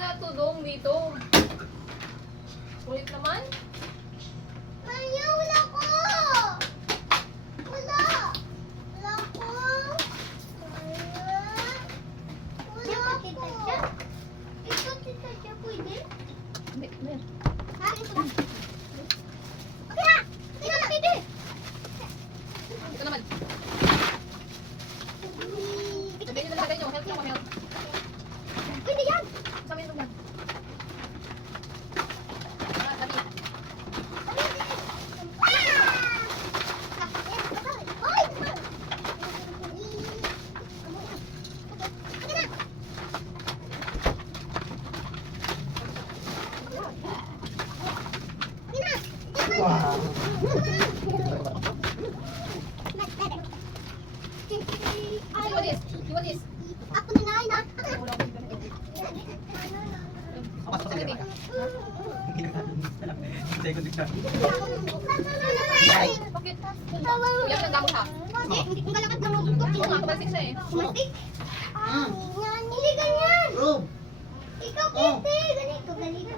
nga tudong dito. Kulit naman. Maya, wala ko! Wala! Wala ko! Wala ko! Ikaw kita siya, pwede? Hindi, hindi. Ha? Ito ba? Okay na! Hindi na, pwede! Ito naman. Sabihin nyo na lagay nyo. Help nyo, help. Pwede yan! Sabihin nyo naman. Ah, sabi. Wow. You want this? You want this? Ako na nga, na. Sabi. Bakit? Kuya, nagdamot ha. Ang galakat ng mga Oo nga, kabalik siya eh. Mastik? Hindi ganyan. Rob. Ikaw pwede. Ganito, ganito.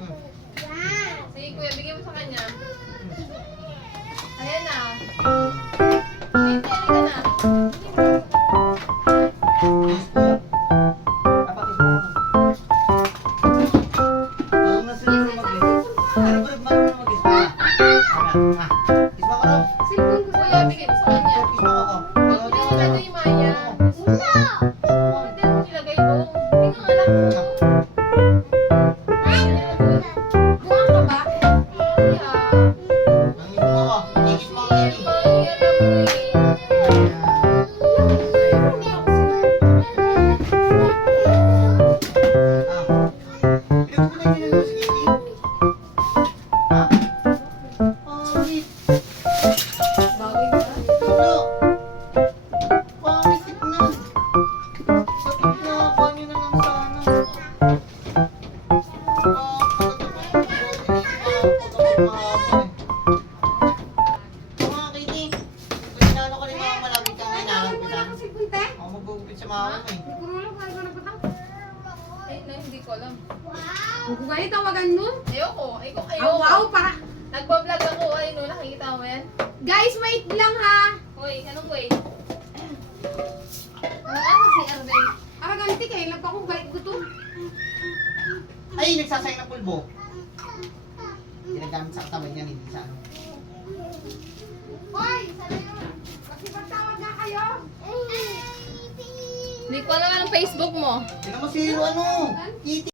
Yan. Sige kuya, bigyan mo sa kanya. Ayan na. Hindi, halika na. Cellphone ko kuya, bigyan mo sa kanya. Huwag mo na ilagay yung Maya. Wala. Hindi mo ilagay doon. Hindi nga alam mo. Buwan ka ba? Kuya. Alam mo eh. Bawin ka. Ay, na, hindi ko alam. Kung kaya tawagan mo? Ayoko. Ayoko. Ah, Ayoko. wow, para... Nagbablog ako. Ay, no, nakikita mo yan? Guys, wait lang ha! Hoy, anong wait? Ano si Arden? Para ganti kayo, lang pa akong balik ko to. Ay, nagsasayang na pulbo. Ginagamit sa katawan yan, hindi sa ano. Hoy, sana yun! Magsipagtawag na kayo! Hindi ko alam anong Facebook mo. Tingnan mo si ano, Kitty.